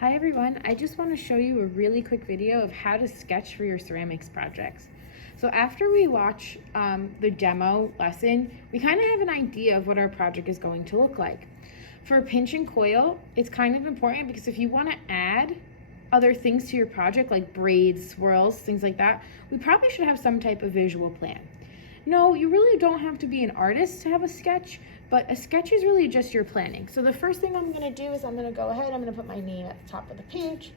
Hi everyone, I just want to show you a really quick video of how to sketch for your ceramics projects. So after we watch the demo lesson, we kind of have an idea of what our project is going to look like. For pinch and coil, it's kind of important because if you want to add other things to your project like braids, swirls, things like that, we probably should have some type of visual plan. No, you really don't have to be an artist to have a sketch, but a sketch is really just your planning. So the first thing I'm gonna do is I'm gonna go ahead, I'm gonna put my name at the top of the page.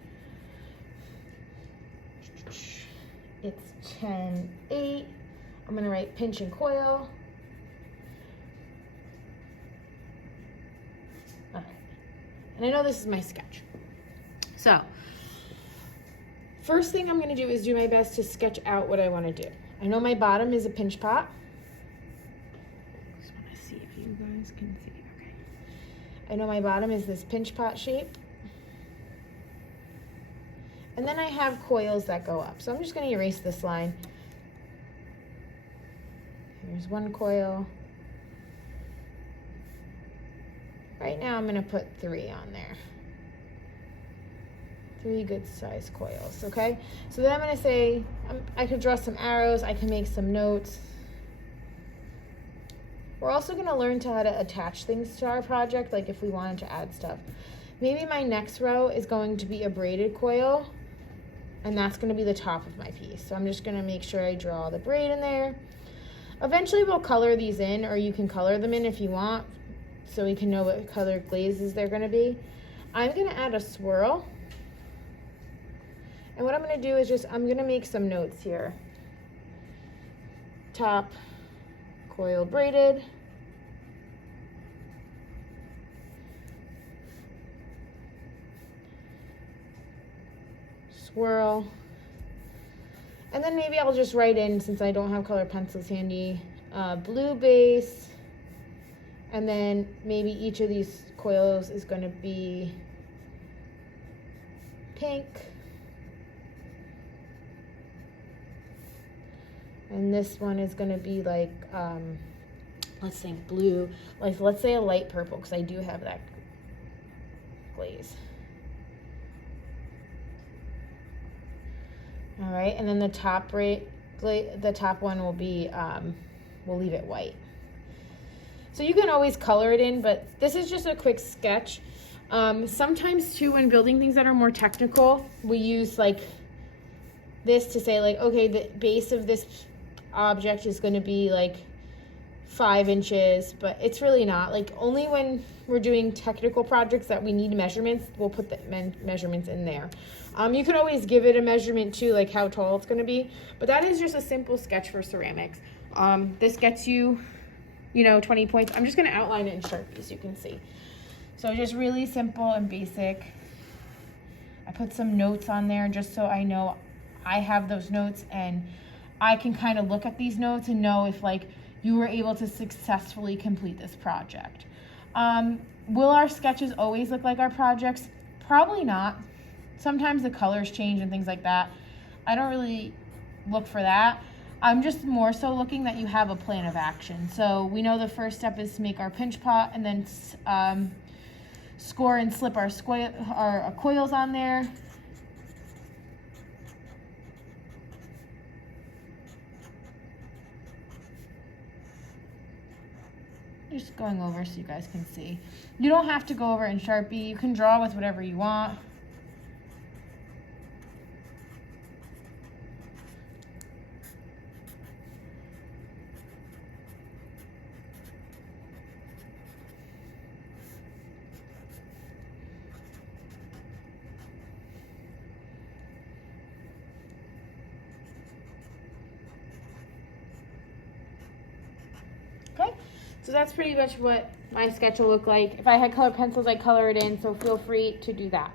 It's 10-8. I'm gonna write pinch and coil. All right. And I know this is my sketch. So, first thing I'm gonna do is do my best to sketch out what I wanna do. I know my bottom is a pinch pot. Just want to see if you guys can see. Okay. I know my bottom is this pinch pot shape. And then I have coils that go up. So I'm just going to erase this line. Here's one coil. Right now I'm going to put 3 on there. 3 good size coils, okay? So then I'm gonna say, I could draw some arrows, I can make some notes. We're also gonna learn how to attach things to our project, like if we wanted to add stuff. Maybe my next row is going to be a braided coil, and that's gonna be the top of my piece. So I'm just gonna make sure I draw the braid in there. Eventually we'll color these in, or you can color them in if you want, so we can know what color glazes they're gonna be. I'm gonna add a swirl. And what I'm going to do is I'm going to make some notes here. Top, coil braided. Swirl. And then maybe I'll just write in, since I don't have colored pencils handy, blue base. And then maybe each of these coils is going to be pink. And this one is going to be like, let's say blue, like let's say a light purple, because I do have that glaze. All right, and then the top one will be, we'll leave it white. So you can always color it in, but this is just a quick sketch. Sometimes too, when building things that are more technical, we use like this to say like, okay, the base of this object is going to be like 5 inches, but it's really not. Like only when we're doing technical projects that we need measurements, we'll put the measurements in there. You can always give it a measurement too, like how tall it's going to be, but that is just a simple sketch for ceramics. This gets you, 20 points. I'm just going to outline it in Sharpie so you can see. So just really simple and basic. I put some notes on there just so I know I have those notes, and I can kind of look at these notes and know if like you were able to successfully complete this project. Will our sketches always look like our projects? Probably not. Sometimes the colors change and things like that. I don't really look for that. I'm just more so looking that you have a plan of action. So we know the first step is to make our pinch pot and then score and slip our coils on there. Just going over so you guys can see. You don't have to go over in Sharpie. You can draw with whatever you want. Okay. So that's pretty much what my sketch will look like. If I had colored pencils, I'd color it in, so feel free to do that.